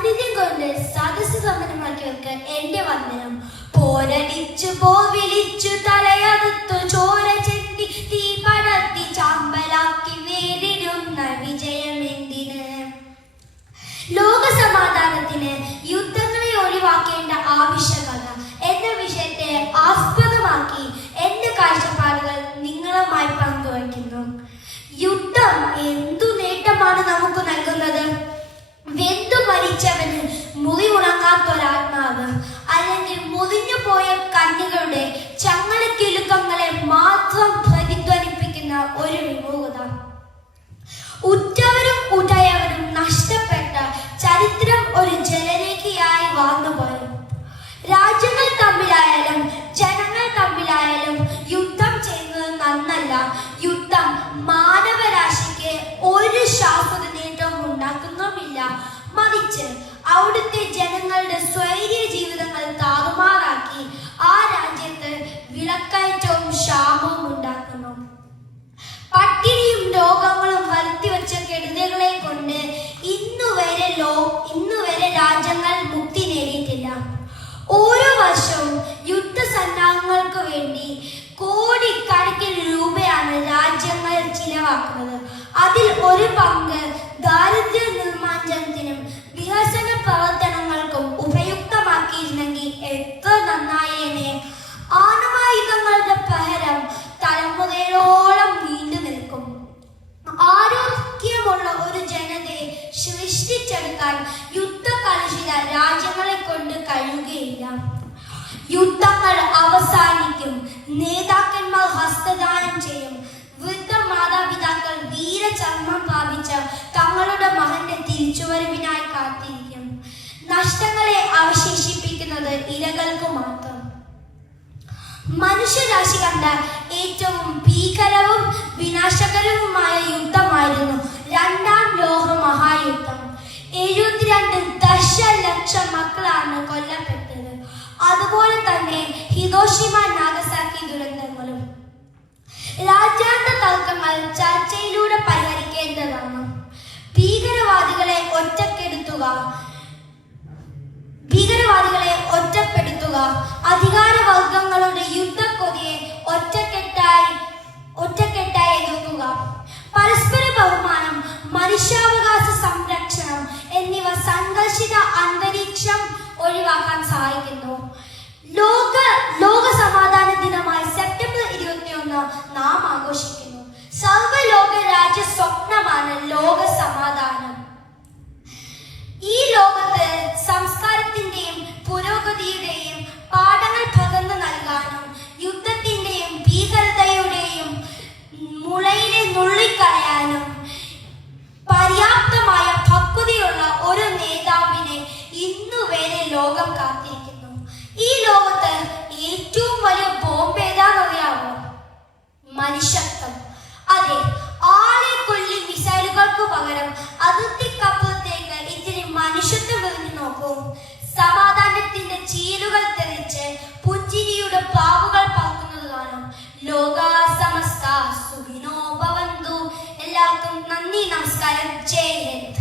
സാന്നിധ്യം കൊണ്ട് സദസ് സമരമാക്കിയവർക്ക് എന്റെ വന്ദനം. പോരടിച്ചു വിളിച്ചു തലയറുത്തു ചോര ചെന്തി തീ പടർത്തി ചാമ്പലാക്കി വേറിടുന്ന വിജയമെന്തിന്? ലോക സമാധാനത്തിന് യുദ്ധങ്ങളെ ഒഴിവാക്കേണ്ട ആവശ്യകത എന്ന വിഷയത്തെ ആസ്പദമാക്കി എന്റെ കാഴ്ചപ്പാടുകൾ നിങ്ങളുമായി പങ്കുവയ്ക്കുന്നു. യുദ്ധം എന്തു നേട്ടമാണ് നമുക്ക് നൽകുന്നത്? വെന്തു മരിച്ചവന് മുറിവുണങ്ങാത്തൊരാത്മാവ്, അല്ലെങ്കിൽ മുറിഞ്ഞു പോയ കണ്ണുകളുടെ ചങ്ങലക്കിലുക്കങ്ങളെ മാത്രം പ്രതിധ്വനിപ്പിക്കുന്ന ഒരു വിമുഖത. ഉറ്റവരും ഉടയവരും നഷ്ടപ്പെട്ട ചരിത്രം ഒരു ജലരേഖയായി വാർന്നുപോയി. രാജ്യങ്ങൾ തമ്മിലായാലും ജനങ്ങൾ തമ്മിലായാലും യുദ്ധം ചെയ്യുന്നത് നന്നല്ല. യുദ്ധം മാനവരാശിക്ക് ഒരു ശാശ്വത നേട്ടവും ഉണ്ടാക്കുന്നുമില്ല. മറിച്ച് അവിടുത്തെ ജനങ്ങളുടെ സ്വൈര്യ ജീവിതങ്ങൾ താറുമാറാക്കി ആ രാജ്യത്ത് വിളക്കയറ്റവും ക്ഷാമവും ഉണ്ടാക്കുന്നു. പട്ടിണിയും രോഗങ്ങളും വരുത്തിവെച്ച കെടുതികളെ കൊണ്ട് ഇന്നുവരെ രാജ്യങ്ങൾ മുക്തി നേടിയിട്ടില്ല. ഓരോ വർഷവും യുദ്ധസന്നാഹങ്ങൾക്ക് വേണ്ടി കോടിക്കണക്കിന് രൂപയാണ് രാജ്യങ്ങൾ ചിലവാക്കുന്നത്. അതിൽ ഒരു പങ്ക് ദാരിദ്ര്യ നിർമ്മാർജ്ജനത്തിനും വികസന പ്രവർത്തനങ്ങൾക്കും ഉപയുക്തമാക്കിയിരുന്നെങ്കിൽ എത്ര നന്നായേനെ. ആണവായുധങ്ങളുടെ പ്രഹരം തലമുറയോളം നീണ്ടു നിൽക്കും. ആരോഗ്യമുള്ള ഒരു ജനതയെ സൃഷ്ടിച്ചെടുക്കാൻ യുദ്ധകലുഷിത രാജ്യങ്ങളെ കൊണ്ട് കഴിയുകയില്ല. യുദ്ധങ്ങൾ അവസാനിക്കും. നേതാക്കന്മാർ ഹസ്തദാനം ചെയ്യും. വൃദ്ധ മാതാപിതാക്കൾ വീരചർമ്മം പ്രാപിച്ച തങ്ങളുടെ മകന്റെ തിരിച്ചുവരവിനായി കാത്തിരിക്കും. നഷ്ടങ്ങളെ അവശേഷിപ്പിക്കുന്നത് ഇരകൾക്ക് മാത്രം. മനുഷ്യരാശി കണ്ട ഏറ്റവും ഭീകരവും വിനാശകരവുമായ യുദ്ധമായിരുന്നു രണ്ടാം ലോക മഹായുദ്ധം. 72 ദശലക്ഷം മക്കളാണ് കൊല്ലപ്പെട്ടത്. അതുപോലെ തന്നെ ഹിരോഷിമ നാഗസാക്കി ദുരന്തങ്ങളും. രാജ്യാന്തര തർക്കങ്ങൾ ചർച്ചയിലൂടെ പരിഹരിക്കേണ്ടതാണ്. ഭീകരവാദികളെ ഒറ്റപ്പെടുത്തുക, അധികാരവർഗങ്ങളുടെ യുദ്ധക്കൊതിയെ ഒറ്റക്കെട്ടായി എതിർക്കുക, പരസ്പര ബഹുമാനം, മനുഷ്യാവകാശ സംരക്ഷണം എന്നിവ സംഘർഷിത അന്തരീക്ഷം ഒഴിവാക്കാൻ സഹായിക്കുന്നു. ലോക സമാധാന ദിനമായ സെപ്റ്റംബർ 21 നാം ആഘോഷിക്കുന്നു. സർവ്വലോക രാജ്യ സ്വപ്നമാണ് ലോക സമാധാനം. ഈ ലോകത്ത് സംസ്കാരത്തിന്റെയും പുരോഗതിയുടെയും പാഠങ്ങൾ പകർന്നു നൽകാനും യുദ്ധത്തിന്റെയും ഭീകരതയുടെയും മുളയിലെ നുള്ളിക്കളയാനും പര്യാപ്തമായ പക്വതയുള്ള ഒരു നേതാവിനെ ഇന്നുവരെ ലോകം കാത്തിരിക്കുന്നു. ഈ ലോകത്ത് ഏറ്റവും വലിയ ബോംബ് ഏതാണെന്നറിയാമോ? മനുഷ്യത്വം. അതെ, ആളെ കൊല്ലി മിസൈലുകൾക്ക് പകരം അതിർത്തിക്കപ്പുറത്തേക്ക് ഇത്തിരി മനുഷ്യത്വം എറിഞ്ഞു നോക്കൂ. സമാധാനത്തിന്റെ ചീലുകൾ തെറിച്ച് പുഞ്ചിരിയുടെ പ്രാവുകൾ പറക്കുന്നത് കാണും. ലോക സമസ്ത സുഖിനോ ഭവന്തു. എല്ലാവർക്കും നന്ദി, നമസ്കാരം, ജയ് ഹിന്ദ്.